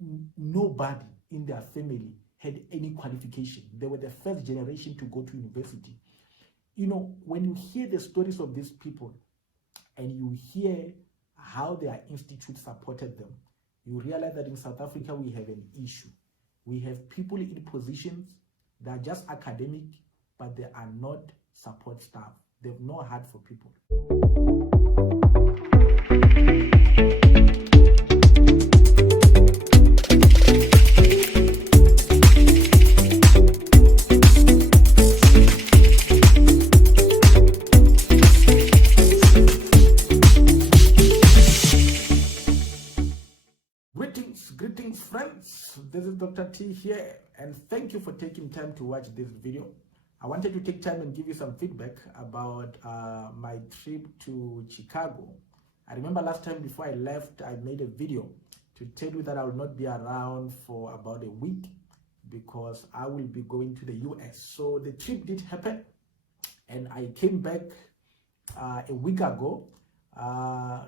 nobody in their family had any qualification. They were the first generation to go to university. You know, when you hear the stories of these people and you hear how their institute supported them, you realize that in South Africa we have an issue. We have people in positions that are just academic, but they are not support staff. They have no heart for people. Greetings friends, this is Dr. T here, and thank you for taking time to watch this video. I wanted to take time and give you some feedback about my trip to Chicago. I remember last time before I left, I made a video to tell you that I will not be around for about a week because I will be going to the US. So the trip did happen and I came back a week ago.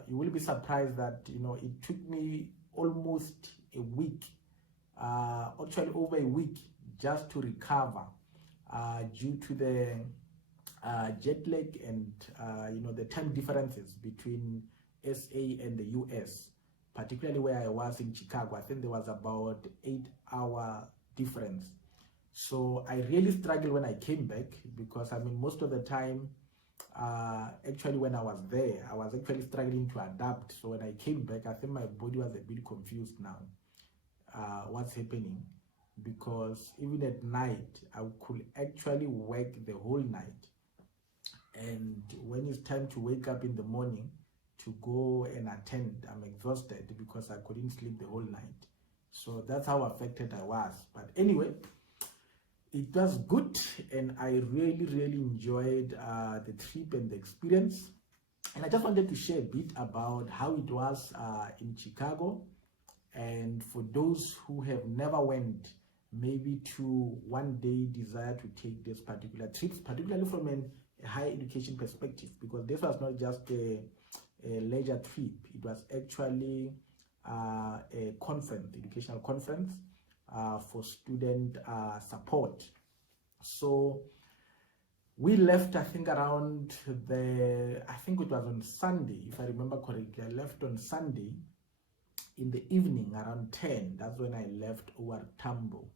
You will be surprised that, you know, it took me almost a week, actually over a week, just to recover due to the jet lag and you know, the time differences between SA and the US, particularly where I was in Chicago. I think there was about 8-hour difference. So I really struggled when I came back because, I mean, most of the time, actually when I was there, I was actually struggling to adapt. So when I came back, I think my body was a bit confused now. What's happening? Because even at night, I could actually work the whole night. And when it's time to wake up in the morning to go and attend, I'm exhausted because I couldn't sleep the whole night. So that's how affected I was. But anyway, it was good, and I really enjoyed the trip and the experience. And I just wanted to share a bit about how it was in Chicago. And for those who have never went, maybe to one day desire to take this particular trips, particularly from a higher education perspective, because this was not just a leisure trip. It was actually a conference, educational conference, for student support. So we left, I think around I think it was on Sunday, if I remember correctly. I left on Sunday in the evening around 10. That's when I left OR Tambo.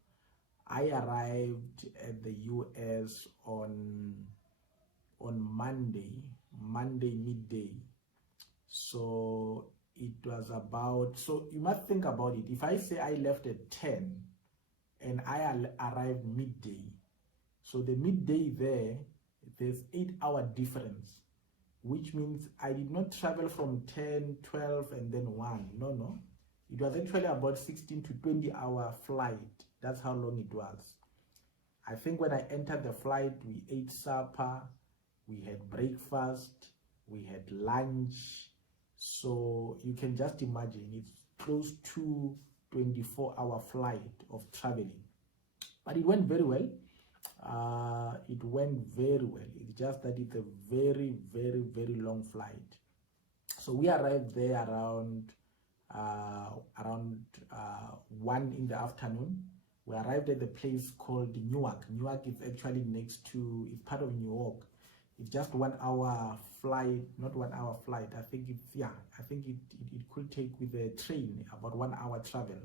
I arrived at the US on Monday midday. So it was about, so you must think about it. If I say I left at 10 and I arrived midday, so the midday there's 8-hour difference, which means I did not travel from 10, 12 and then 1. No. It was actually about 16 to 20-hour flight. That's how long it was. I think when I entered the flight, we ate supper, we had breakfast, we had lunch. So you can just imagine it's close to 24-hour flight of traveling. But it went very well. It went very well. It's just that it's a very long flight. So we arrived there around 1 in the afternoon. We arrived at the place called Newark. Newark is actually next to, it's part of New York. It's just 1 hour flight, not 1 hour flight. I think it's, I think it could take with a train about 1 hour travel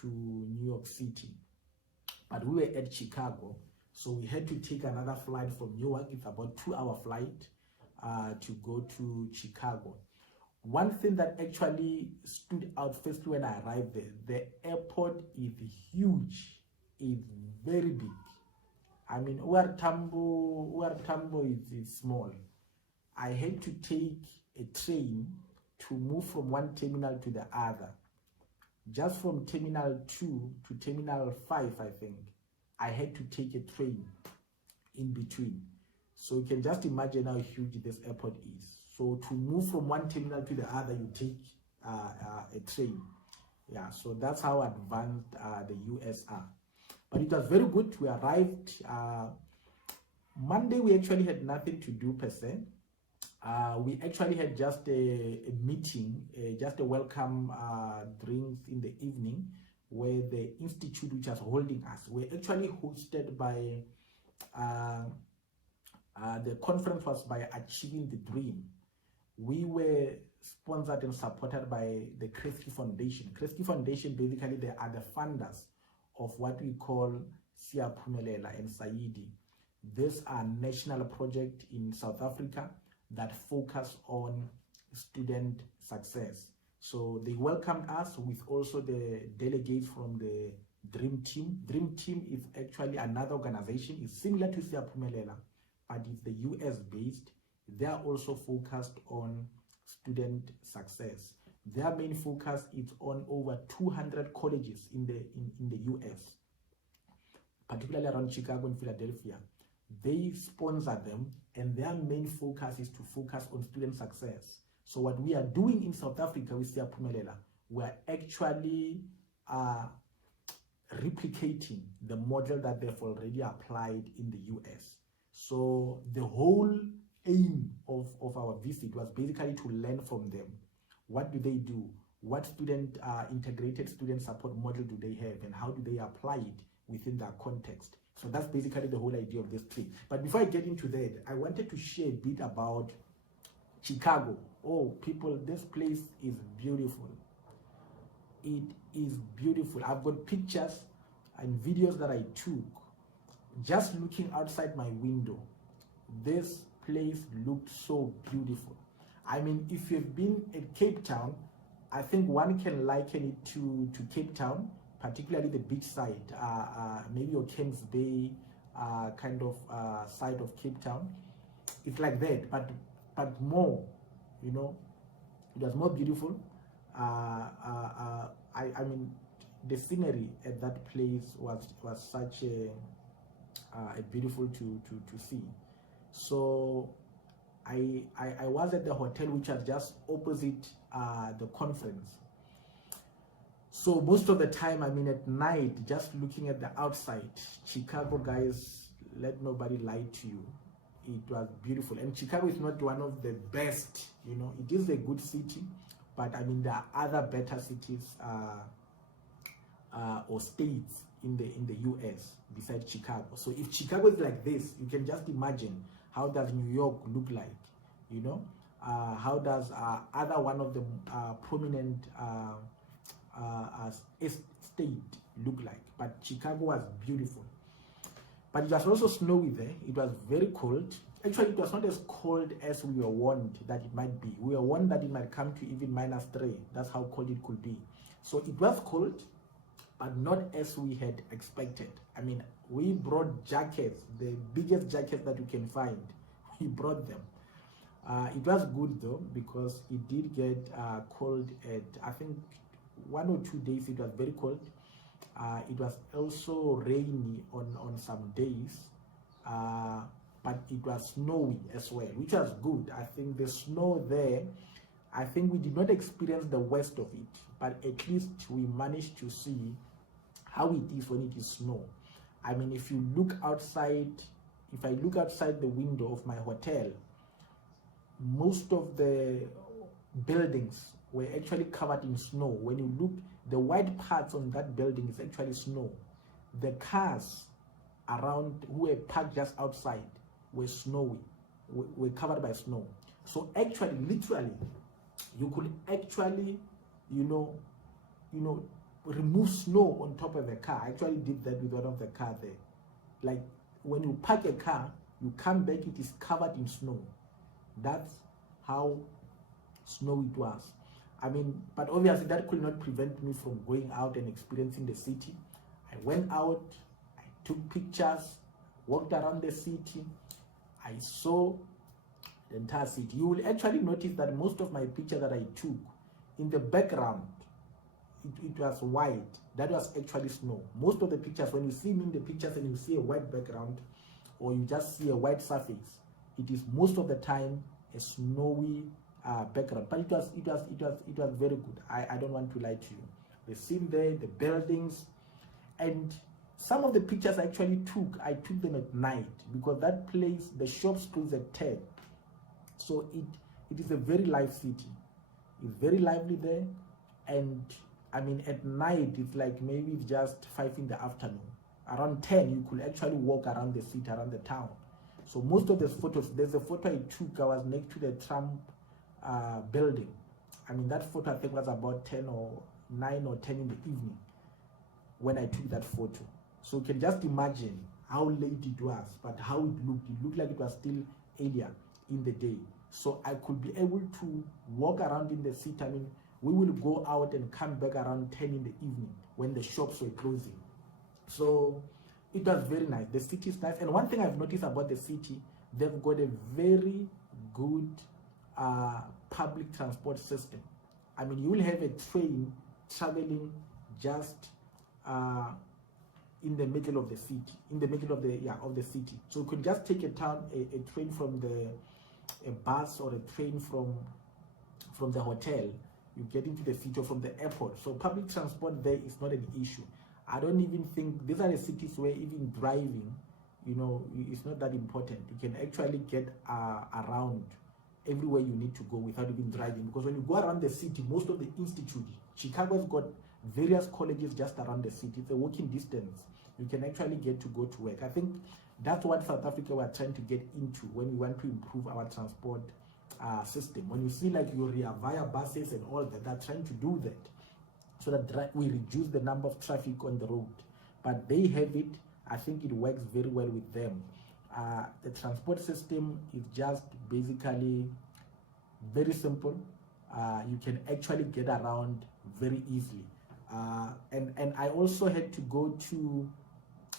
to New York City. But we were at Chicago, so we had to take another flight from Newark. It's about 2-hour flight to go to Chicago. One thing that actually stood out first when I arrived there, the airport is huge, it's very big. I mean, OR Tambo is small. I had to take a train to move from one terminal to the other. Just from Terminal 2 to Terminal 5, I think, I had to take a train in between. So you can just imagine how huge this airport is. So to move from one terminal to the other, you take a train. Yeah, so that's how advanced the US are. But it was very good. We arrived Monday. We actually had nothing to do per se. We actually had just a meeting, just a welcome drinks in the evening where the institute which was holding us were actually hosted by, the conference was by Achieving the Dream. We were sponsored and supported by the Kresge Foundation. Kresge Foundation, basically, they are the funders of what we call Siyaphumelela and Saidi. These are national projects in South Africa that focus on student success. So they welcomed us with also the delegates from the Dream Team. Dream Team is actually another organization. It's similar to Siyaphumelela, but it's the US based. They are also focused on student success. Their main focus is on over 200 colleges in the US, particularly around Chicago and Philadelphia. They sponsor them, and their main focus is to focus on student success. So what we are doing in South Africa with Siyaphumelela, we are actually replicating the model that they've already applied in the US. So the whole aim of our visit was basically to learn from them. What do they do? What integrated student support model do they have, and how do they apply it within their context? So that's basically the whole idea of this trip. But before I get into that, I wanted to share a bit about Chicago. Oh, people, this place is beautiful. It is beautiful. I've got pictures and videos that I took just looking outside my window. This place looked so beautiful. I mean, if you've been at Cape Town, I think one can liken it to Cape Town, particularly the beach side, maybe your Camps Bay kind of side of Cape Town. It's like that, but more, you know, it was more beautiful. I mean, the scenery at that place was such a beautiful to see. So I was at the hotel which was just opposite the conference. So most of the time, I mean, at night, just looking at the outside, Chicago, guys, let nobody lie to you, it was beautiful. And Chicago is not one of the best, you know, it is a good city, but I mean, there are other better cities or states in the US besides Chicago. So if Chicago is like this, you can just imagine how does New York look like, you know? How does other one of the prominent state look like? But Chicago was beautiful. But it was also snowy there. It was very cold. Actually, it was not as cold as we were warned that it might be. We were warned that it might come to even -3. That's how cold it could be. So it was cold, but not as we had expected. I mean, we brought jackets, the biggest jackets that you can find. We brought them. It was good though, because it did get cold at, I think, 1 or 2 days. It was very cold. It was also rainy on some days, but it was snowy as well, which was good. I think the snow there, I think we did not experience the worst of it, but at least we managed to see how it is when it is snow. I mean, if you look outside, if I look outside the window of my hotel, most of the buildings were actually covered in snow. When you look, the white parts on that building is actually snow. The cars around who were parked just outside were snowy, were covered by snow. So actually, literally, you could actually, you know, remove snow on top of the car. I actually did that with one of the cars there. Like when you park a car, you come back, it is covered in snow. That's how snowy it was. I mean, but obviously that could not prevent me from going out and experiencing the city. I went out, I took pictures, walked around the city, I saw the entire city. You will actually notice that most of my pictures that I took, in the background, it was white. That was actually snow. Most of the pictures, when you see me in the pictures and you see a white background, or you just see a white surface, it is most of the time a snowy background. But it was very good. I don't want to lie to you. The scene there, the buildings, and some of the pictures I actually took, I took them at night, because that place, the shops close at 10. So it is a very live city. It's very lively there, and I mean, at night, it's like maybe it's just 5 in the afternoon. Around 10, you could actually walk around the city, around the town. So most of these photos, there's a photo I took, I was next to the Trump building. I mean, that photo I think was about 10 or 9 or 10 in the evening when I took that photo. So you can just imagine how late it was, but how it looked. It looked like it was still earlier in the day. So I could be able to walk around in the city. I mean, we will go out and come back around 10 in the evening when the shops were closing. So it was very nice. The city is nice. And one thing I've noticed about the city, they've got a very good public transport system. I mean, you will have a train traveling just in the middle of the city, in the middle of the city. So you could just take a train from a bus or a train from the hotel. You get into the city or from the airport. So public transport there is not an issue. I don't even think these are the cities where even driving, you know, it's not that important. You can actually get around everywhere you need to go without even driving, because when you go around the city, most of the institutes, Chicago's got various colleges just around the city. It's a walking distance. You can actually get to go to work. I think that's what South Africa were trying to get into when we want to improve our transport system. When you see like Urea via buses and all that, they're trying to do that so that we reduce the number of traffic on the road. But they have it. I think it works very well with them. The transport system is just basically very simple. You can actually get around very easily. And I also had to go to,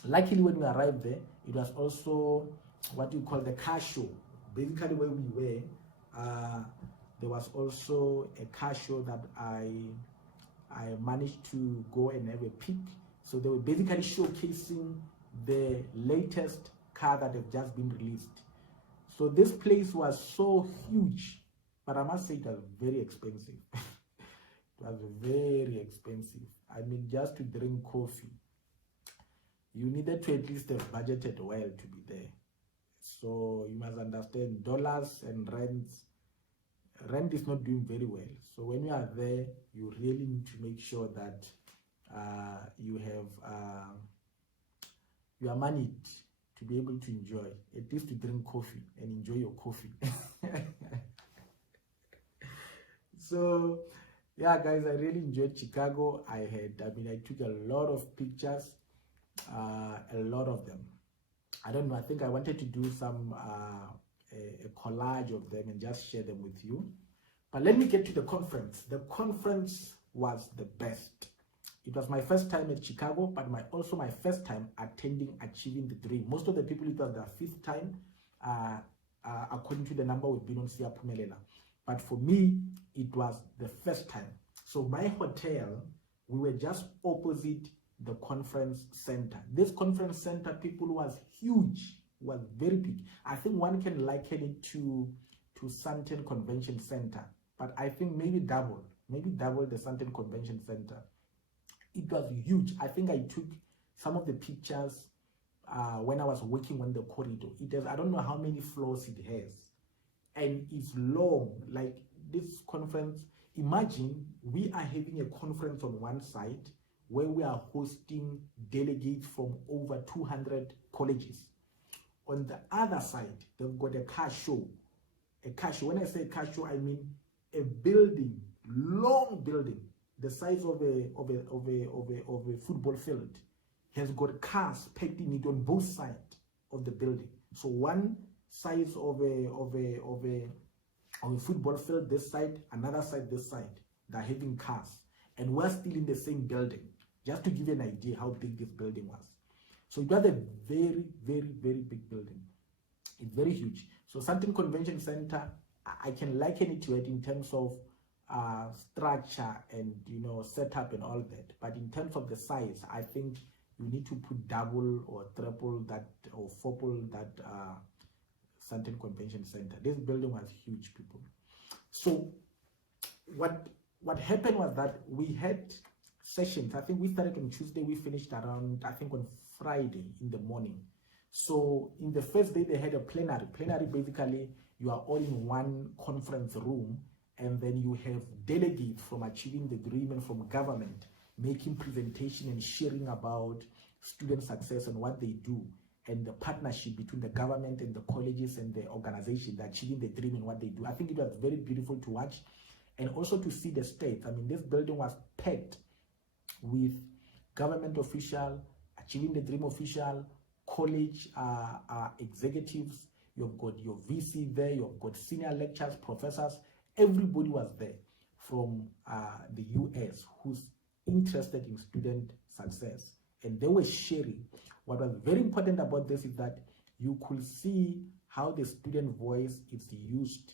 luckily when we arrived there, it was also what you call the car show. Basically where we were, there was also a car show that I managed to go and have a peek. So they were basically showcasing the latest car that have just been released. So this place was so huge, but I must say it was very expensive. It was very expensive. I mean, just to drink coffee, you needed to at least have budgeted well to be there. So you must understand, dollars and rent is not doing very well. So when you are there, you really need to make sure that you are managed to be able to enjoy, at least to drink coffee and enjoy your coffee. So yeah, guys, I really enjoyed Chicago. I took a lot of pictures, a lot of them. I don't know, I think I wanted to do some a collage of them and just share them with you. But let me get to the conference. The conference was the best. It was my first time at Chicago, but also my first time attending Achieving the Dream. Most of the people, it was their 5th time, according to the number we've been on Siya Phumelela. But for me, it was the first time. So my hotel, we were just opposite the conference center. This conference center, people, was huge, was very big. I think one can liken it to Sandton Convention Center, but I think maybe double the Sandton Convention Center. It was huge. I think I took some of the pictures when I was working on the corridor. It has, I don't know how many floors it has, and it's long. Like this conference, imagine we are having a conference on one side where we are hosting delegates from over 200 colleges. On the other side, they've got a car show. A car show. When I say car show, I mean a building, long building, the size of a football field, has got cars packed in it on both sides of the building. So one size of a football field this side, another side this side, they're having cars, and we're still in the same building. Just to give you an idea how big this building was. So it was a very, very, very big building. It's very huge. So Sandton Convention Center, I can liken it to it in terms of structure and setup and all that. But in terms of the size, I think you need to put double or triple that or fourple that Sandton Convention Center. This building was huge, people. So what happened was that we had sessions. I think we started on Tuesday, we finished around, I think, on Friday in the morning. So in the first day, they had a plenary. Plenary, basically, you are all in one conference room and then you have delegates from achieving the dream and from government making presentation and sharing about student success and what they do, and the partnership between the government and the colleges and the organization, the achieving the dream and what they do. I think it was very beautiful to watch, and also to see the state. I mean, this building was packed with government official, achieving the dream official, college executives. You've got your VC there, you've got senior lecturers, professors. Everybody was there from the US who's interested in student success, and they were sharing. What was very important about this is that you could see how the student voice is used.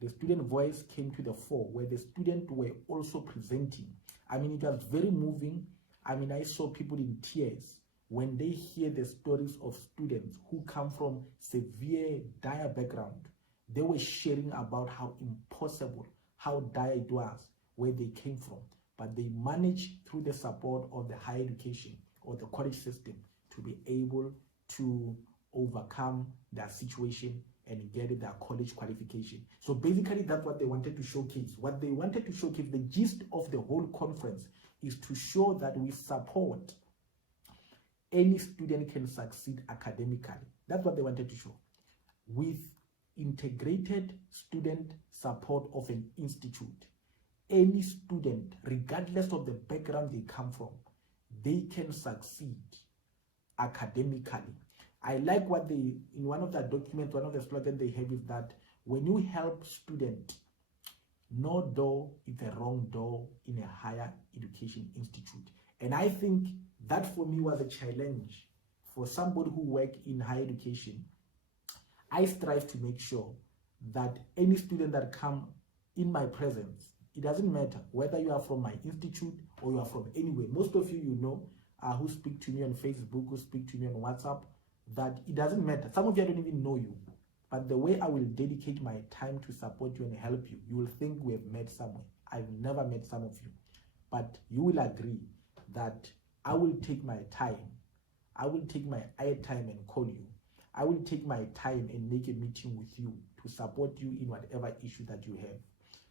The student voice came to the fore, where the students were also presenting. I mean, it was very moving. I mean, I saw people in tears when they hear the stories of students who come from severe, dire background. They were sharing about how impossible, how dire it was, where they came from. But they managed, through the support of the higher education or the college system, to be able to overcome their situation and get their college qualification. So basically, that's what they wanted to showcase. What they wanted to showcase, the gist of the whole conference, is to show that we support any student can succeed academically. That's what they wanted to show. With integrated student support of an institute, any student, regardless of the background they come from, they can succeed academically. I like what they, in one of the documents, one of the slogans they have is that when you help students, no door is the wrong door in a higher education institute. And I think that for me was a challenge for somebody who work in higher education. I strive to make sure that any student that come in my presence, it doesn't matter whether you are from my institute or you are from anywhere. Most of you, who speak to me on Facebook, who speak to me on WhatsApp, that it doesn't matter. Some of you, I don't even know you. But the way I will dedicate my time to support you and help you, you will think we have met somewhere. I've never met some of you. But you will agree that I will take my time. I will take my airtime and call you. I will take my time and make a meeting with you to support you in whatever issue that you have.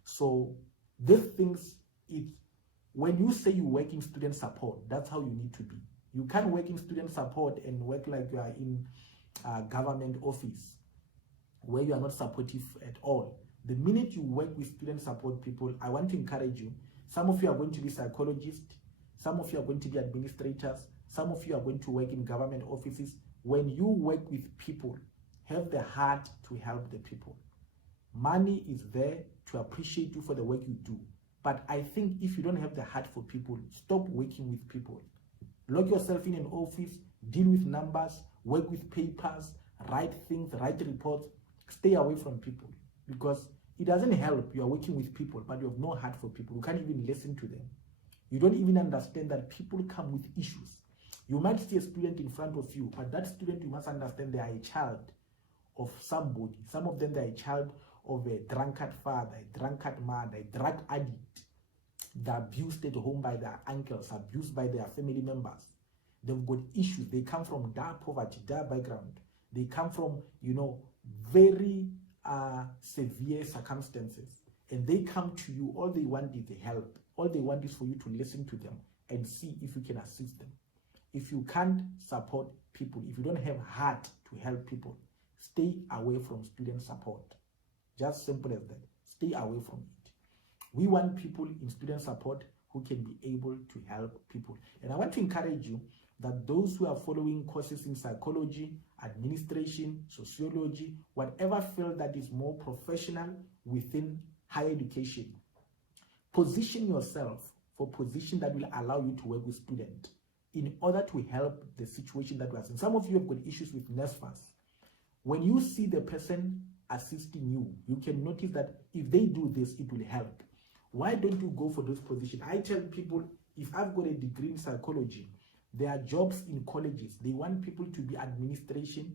So these things, when you say you work in student support, that's how you need to be. You can't work in student support and work like you are in a government office where you are not supportive at all. The minute you work with student support people, I want to encourage you. Some of you are going to be psychologists. Some of you are going to be administrators. Some of you are going to work in government offices. When you work with people, have the heart to help the people. Money is there to appreciate you for the work you do. But I think if you don't have the heart for people, stop working with people. Lock yourself in an office, deal with numbers, work with papers, write things, write reports. Stay away from people, because it doesn't help. You are working with people, but you have no heart for people. You can't even listen to them. You don't even understand that people come with issues. You might see a student in front of you, but that student, you must understand, they are a child of somebody. Some of them, they are a child of a drunkard father, a drunkard mother, a drug addict. They're abused at home by their uncles, abused by their family members. They've got issues. They come from dire poverty, dire background. They come from, very severe circumstances. And they come to you, all they want is the help. All they want is for you to listen to them and see if you can assist them. If you can't support people, if you don't have heart to help people, stay away from student support. Just simple as that. Stay away from it. We want people in student support who can be able to help people. And I want to encourage you that those who are following courses in psychology, administration, sociology, whatever field that is more professional within higher education, position yourself for position that will allow you to work with students in order to help the situation that we are in. Some of you have got issues with NSFAS. When you see the person assisting you, you can notice that if they do this, it will help. Why don't you go for those positions? I tell people, if I've got a degree in psychology, there are jobs in colleges. They want people to be administration,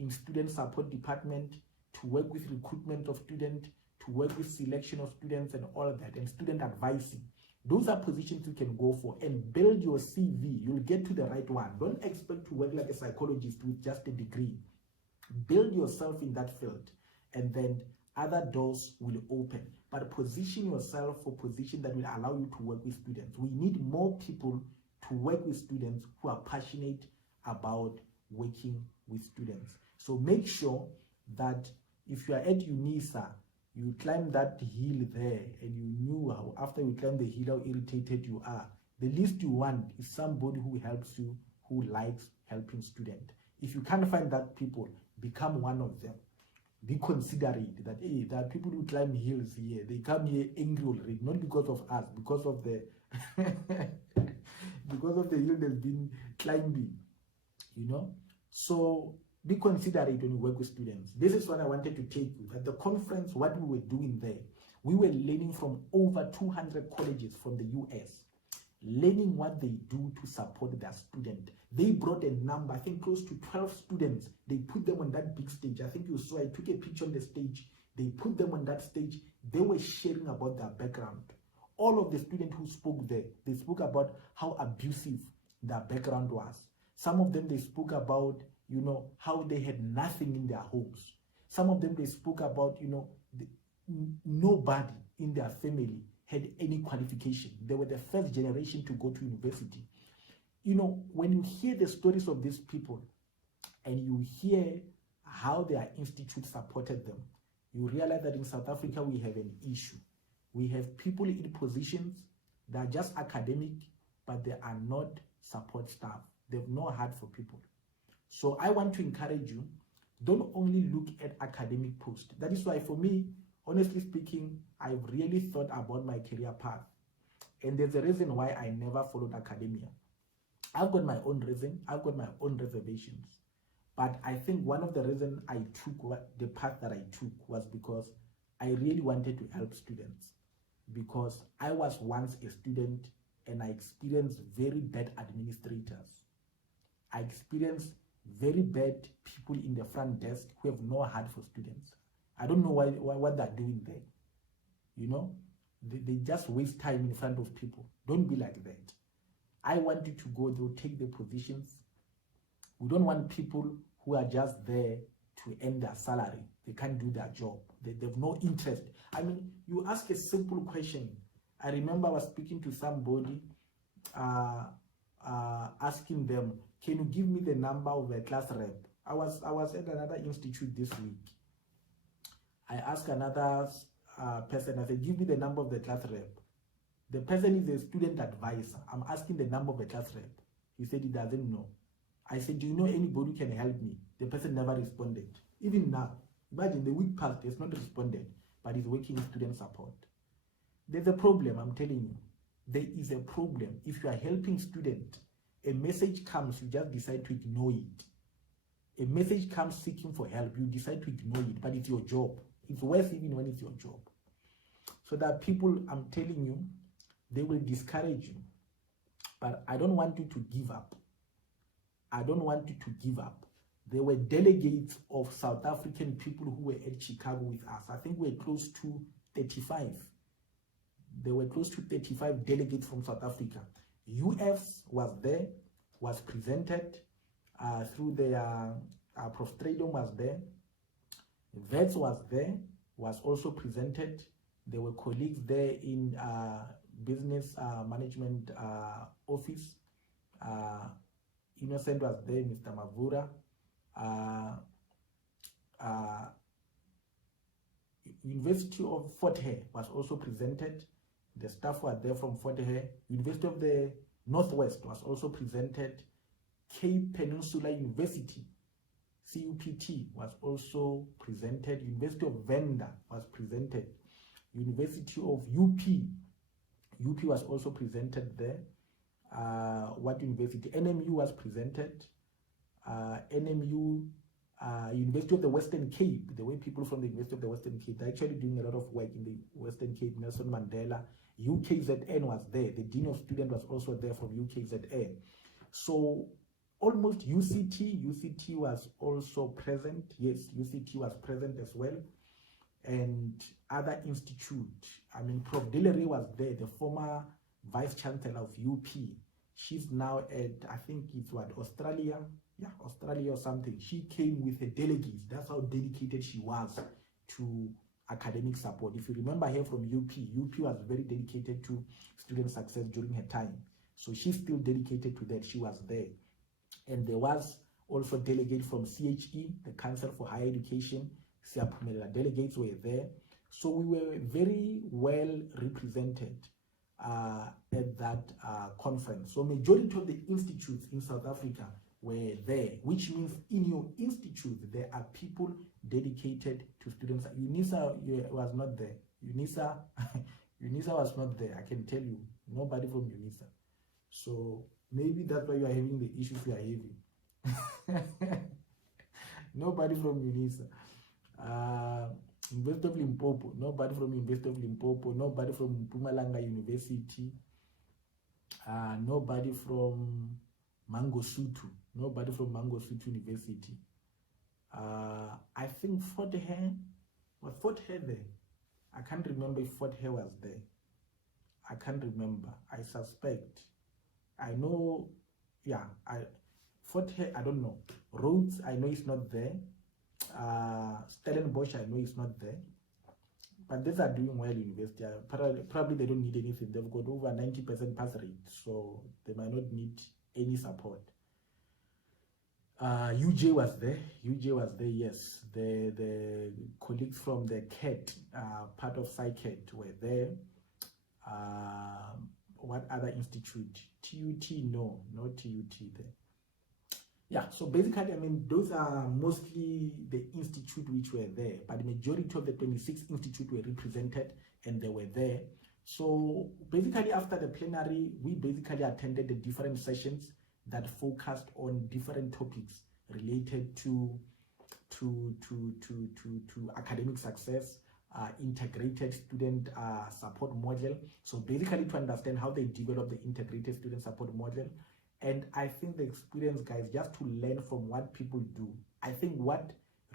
in student support department, to work with recruitment of students, to work with selection of students and all of that, and student advising. Those are positions you can go for and build your CV. You'll get to the right one. Don't expect to work like a psychologist with just a degree. Build yourself in that field, and then other doors will open. but position yourself for position that will allow you to work with students. We need more people to work with students who are passionate about working with students. So make sure that if you are at UNISA, you climb that hill there, and you knew how after you climb the hill how irritated you are. The least you want is somebody who helps you, who likes helping students. If you can't find that people, become one of them. Be considerate that, hey, there are people who climb hills here. They come here angry already, not because of us, because of the because of the hill they've been climbing, you know. So be considerate when you work with students. This is what I wanted to take you. At the conference, what we were doing there, we were learning from over 200 colleges from the US, learning what they do to support their student. They brought a number, I think close to 12 students. They put them on that big stage. I think you saw, I took a picture on the stage. They put them on that stage. They were sharing about their background. All of the students who spoke there, they spoke about how abusive their background was. Some of them, they spoke about, you know, how they had nothing in their homes. Some of them, they spoke about, you know, nobody in their family had any qualification. They were the first generation to go to university. You know, when you hear the stories of these people and you hear how their institute supported them, you realize that in South Africa we have an issue. We have people in positions that are just academic, but they are not support staff. They have no heart for people. So I want to encourage you, don't only look at academic posts. That is why for me, honestly speaking, I've really thought about my career path. And there's a reason why I never followed academia. I've got my own reason, I've got my own reservations. But I think one of the reasons I took the path that I took was because I really wanted to help students. Because I was once a student and I experienced very bad administrators. I experienced very bad people in the front desk who have no heart for students. I don't know what they're doing there. You know, they just waste time in front of people. Don't be like that. I want you to go there, take the positions. We don't want people who are just there to earn their salary. They can't do their job. They have no interest. I mean, you ask a simple question. I remember I was speaking to somebody, asking them, can you give me the number of a class rep? I was at another institute this week. I asked another person, I said, give me the number of the class rep. The person is a student advisor. I'm asking the number of the class rep. He said he doesn't know. I said, do you know anybody who can help me? The person never responded. Even now, imagine the week past, he's not responded, but he's working with student support. There's a problem, I'm telling you. There is a problem. If you are helping students, a message comes, you just decide to ignore it. A message comes seeking for help, you decide to ignore it, but it's your job. It's worse even when it's your job. So that people, I'm telling you, they will discourage you. But I don't want you to give up. I don't want you to give up. There were delegates of South African people who were at Chicago with us. I think we're close to 35. There were close to 35 delegates from South Africa. UF was there, was presented through the Prof. Stradom was there. Vets was there, was also presented. There were colleagues there in business management office. Innocent was there, Mr. Mavura. University of Fort Hare was also presented. The staff were there from Fort Hare. University of the Northwest was also presented. Cape Peninsula University, CUPT, was also presented. University of Venda was presented. University of UP was also presented there. What university? NMU was presented. NMU, University of the Western Cape, the way people from the University of the Western Cape, they're actually doing a lot of work in the Western Cape. Nelson Mandela, UKZN was there. The Dean of Students was also there from UKZN. So almost UCT was also present. Yes, UCT was present as well. And other institute. I mean, Prof. Delegates was there, the former Vice Chancellor of UP. She's now at, I think it's what, Australia? Yeah, Australia or something. She came with a delegate. That's how dedicated she was to academic support. If you remember her from UP was very dedicated to student success during her time. So she's still dedicated to that. She was there. And there was also delegate from CHE, the Council for Higher Education. Delegates were there. So we were very well represented at that conference. So majority of the institutes in South Africa were there, which means in your institute there are people dedicated to students. UNISA was not there. UNISA was not there. I can tell you, nobody from UNISA. So maybe that's why you are having the issues you are having. Nobody from UNISA. University of Limpopo, nobody from University of Limpopo, nobody from Mpumalanga University, nobody from Mangosuthu, nobody from Mangosuthu University. I think Fort Hare, was Fort Hare there? I can't remember if Fort Hare was there. I can't remember. I suspect. I know, yeah, Fort Hare, I don't know. Rhodes, I know it's not there. Stellenbosch, I know it's not there. But these are doing well in university. Probably they don't need anything. They've got over 90% pass rate, so they might not need any support. UJ was there. UJ was there, yes. The colleagues from the CAT, part of PsyCAT, were there. What other institute? TUT, no TUT there. Yeah, so basically, I mean, those are mostly the institute which were there, but the majority of the 26 institutes were represented and they were there. So basically, after the plenary, we basically attended the different sessions that focused on different topics related to academic success, integrated student support model. So basically, to understand how they develop the integrated student support model. And I think the experience, guys, just to learn from what people do, I think what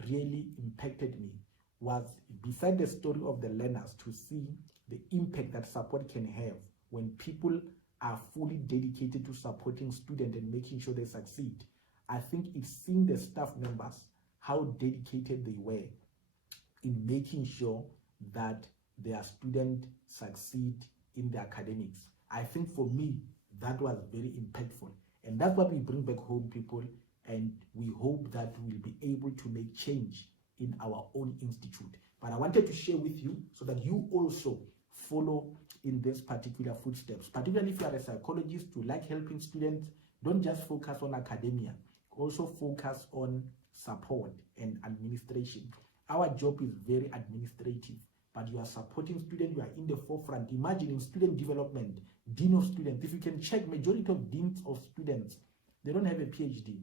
really impacted me was, beside the story of the learners, to see the impact that support can have when people are fully dedicated to supporting students and making sure they succeed. I think it's seeing the staff members, how dedicated they were in making sure that their students succeed in the academics. I think for me, that was very impactful. And that's what we bring back home, people. And we hope that we'll be able to make change in our own institute. But I wanted to share with you so that you also follow in this particular footsteps. Particularly if you are a psychologist, you like helping students, don't just focus on academia. Also focus on support and administration. Our job is very administrative, but you are supporting students, you are in the forefront. Imagine in student development, dean of students, if you can check, majority of deans of students, they don't have a PhD,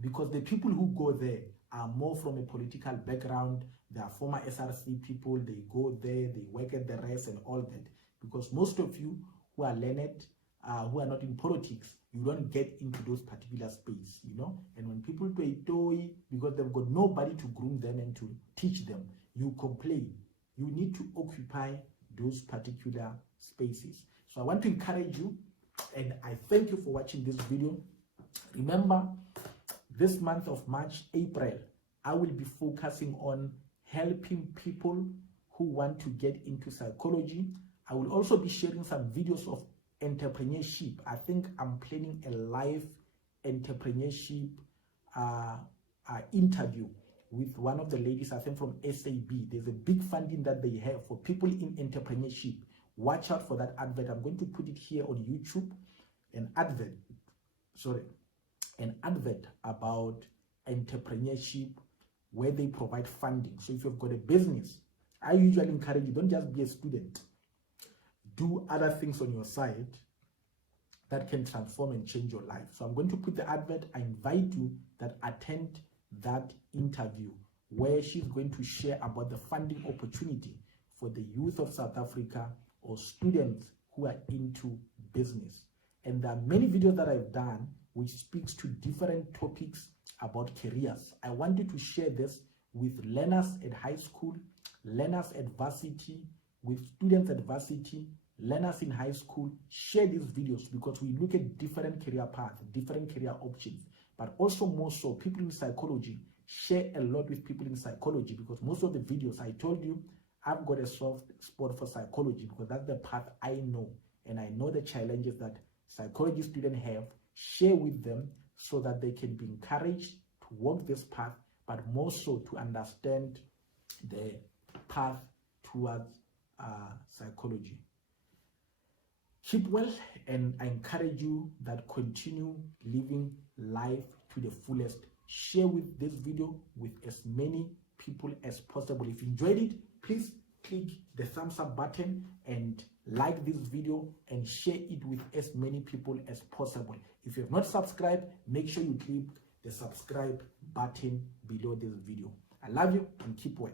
because the people who go there are more from a political background. They are former SRC people, they go there, they work at the rest and all that. Because most of you who are learned, who are not in politics, you don't get into those particular space, you know. And when people do a toy, because they've got nobody to groom them and to teach them, you complain. You need to occupy those particular spaces. So I want to encourage you, and I thank you for watching this video. Remember, this month of March, April, I will be focusing on helping people who want to get into psychology. I will also be sharing some videos of entrepreneurship. I think I'm planning a live entrepreneurship interview with one of the ladies, I think from SAB. There's a big funding that they have for people in entrepreneurship. Watch out for that advert. I'm going to put it here on YouTube. An advert about entrepreneurship, where they provide funding. So if you've got a business, I usually encourage you, don't just be a student. Do other things on your side that can transform and change your life. So I'm going to put the advert. I invite you that attend that interview, where she's going to share about the funding opportunity for the youth of South Africa or students who are into business. And there are many videos that I've done which speaks to different topics about careers. I wanted to share this with learners at high school, learners at varsity, with students at varsity, learners in high school. Share these videos because we look at different career paths, different career options. but also more so people in psychology. Share a lot with people in psychology, because most of the videos, I told you, I've got a soft spot for psychology because that's the path I know, and I know the challenges that psychology students have. Share with them so that they can be encouraged to walk this path, but more so to understand the path towards psychology. Keep well, and I encourage you that continue living life to the fullest. Share with this video with as many people as possible. If you enjoyed it, please click the thumbs up button and like this video and share it with as many people as possible. If you have not subscribed, make sure you click the subscribe button below this video. I love you and keep well.